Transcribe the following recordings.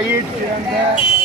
அவர்களுக்கு தாயிற் சிறந்த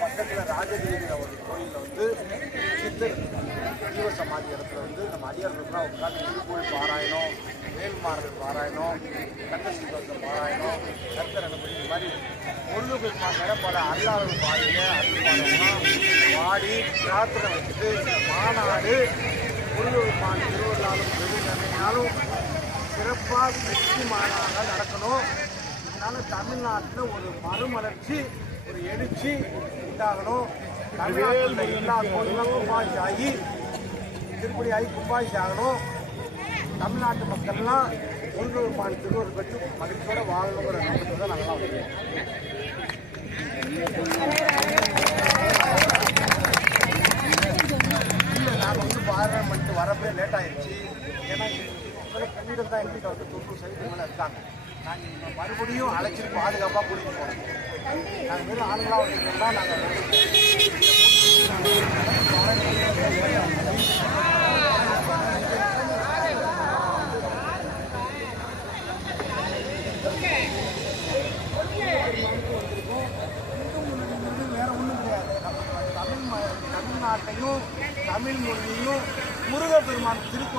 பக்கத்தில் ராஜகிரிங்கிற ஒரு கோயிலில் வந்து சித்தர் ஜீவ சமாதி இடத்துல வந்து நம்ம அடியார்களுக்குலாம் உட்காந்து திருக்கோயில் பாராயணம் வேல்மார்கள் பாராயணம் கந்தசிவத்தர் பாராயணம் கர்த்தர் இந்த மாதிரி முருகன் மேலே பல அருளாளர்கள் பாடிய அருள் பாடி பிரார்த்தனை வச்சுட்டு இந்த மாநாடு முருகன் திருவிழாலும் பெருநன்மையாலும் சிறப்பாக வெற்றி மாநாடாக நடக்கணும். இதனால தமிழ்நாட்டில் ஒரு மறுமலர்ச்சி ஒரு எழுச்சி உண்டாகணும். தமிழ்நாட்டில் எல்லா கோயிலும் கும்பாசி ஆகி திருப்பதி ஆகி கும்பாசி ஆகணும் தமிழ்நாட்டு மக்கள்லாம் முருகர் மாநில திருவள்ளுவர் பெற்று மகிழ்ச்சியோட வாழணுங்கிற நோக்கத்தை தான் நல்லா நாங்கள் வந்து பண்ணிட்டு வரப்பே லேட் ஆயிடுச்சு. ஏன்னா பெண்ணிடம் தான் எங்கிட்ட வந்து தொண்ணூறு சதவீதம் மேலே இருக்காங்க. நாங்கள் மறுபடியும் அழைச்சிட்டு பாதுகாப்பாக கூட்டிகிட்டு போகிறோம் நாங்கள் வெறும் ஆண்களாக வந்திருக்கோம்னா நாங்கள்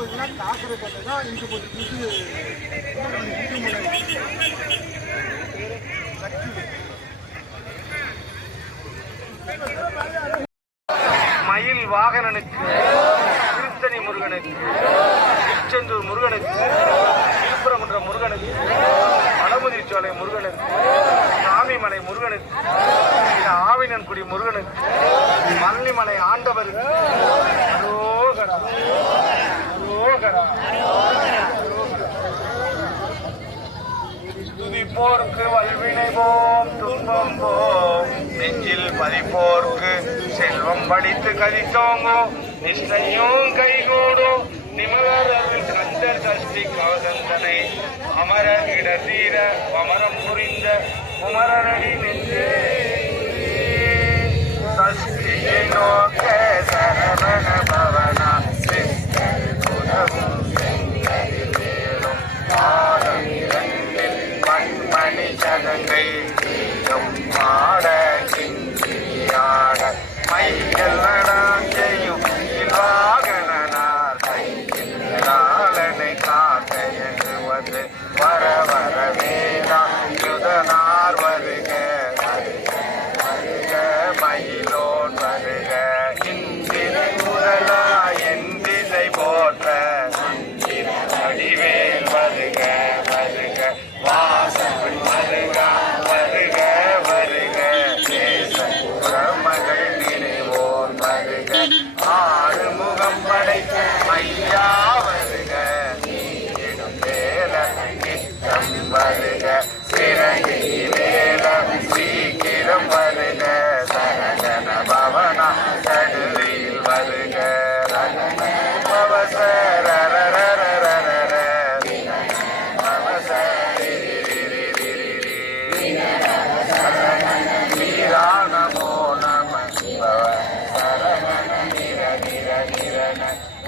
முருகப்பெருமான் திருக்கோயிலாம் பார்த்து தான் இந்து மொழி இது மயில் வாகனனுக்கு திருத்தணி முருகனுக்கு திருச்செந்தூர் முருகனுக்கு திருப்பரங்குன்றம் முருகனுக்கு வடமுதி சோலை முருகனுக்கு சாமிமலை முருகனுக்கு ஆவினன்குடி முருகனுக்கு மல்லிமலை ஆண்டவருக்கு அரோகரா. துதிப்போர்க்கு வல்வினை போம் துன்பம் போம். நெஞ்சில் பதிப்போர்க்கு செல்வம் படித்து கதித்தோங்கோ. நிஷ்டையும் கைகூடும் நிமலரவில் கந்த சஷ்டி காதந்தனை. அமரர் இடத்தீர அமரம் புரிந்த குமரனடி நின்று சஷ்டியை நோக்க Saravana Thank you. Biggie.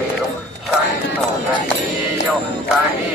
ริโตสันโตสันติโยสัน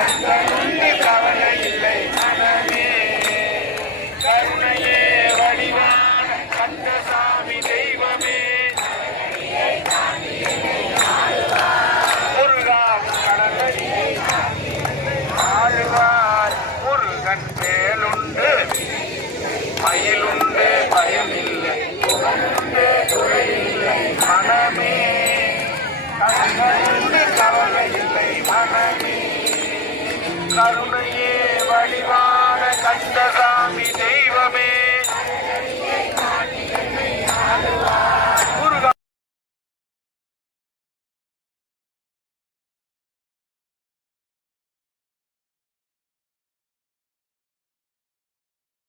Yeah.